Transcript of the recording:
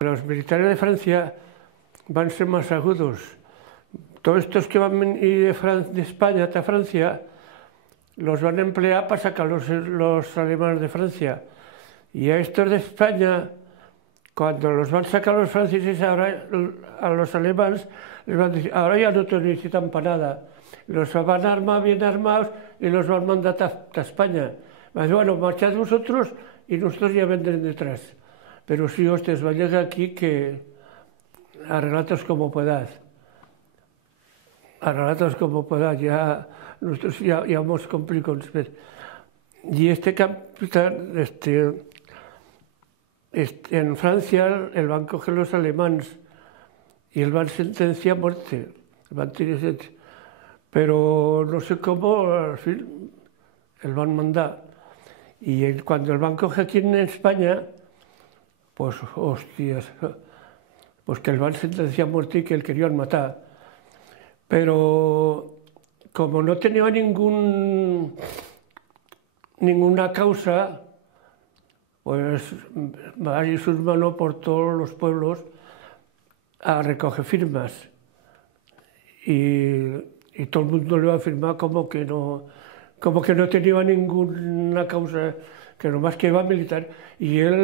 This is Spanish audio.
Los militares de Francia van a ser más agudos. Todos estos que van a ir de España hasta Francia los van a emplear para sacar los alemanes de Francia. Y a estos de España, cuando los van a sacar los franceses, ahora a los alemanes les van a decir, ahora ya no te necesitan para nada. Los van a armar bien armados y los van a mandar a España. Mas bueno, marchad vosotros y nosotros ya vendremos detrás. Pero sí, hostias, va a llegar aquí que arreglatos como puedas. Arreglatos como puedas, ya nosotros ya hemos complicado. Y este capitán, en Francia, el van a coger los alemanes y el van a sentenciar a muerte. Pero no sé cómo, al fin, el van a mandar. Y cuando el van a coger aquí en España, pues, hostias, pues que el van a sentenciar a muerte y que el querían matar. Pero como no tenía ninguna causa, pues va a ir sus manos por todos los pueblos a recoger firmas. Y todo el mundo le va a firmar como que no tenía ninguna causa, que nomás que iba a militar. Y él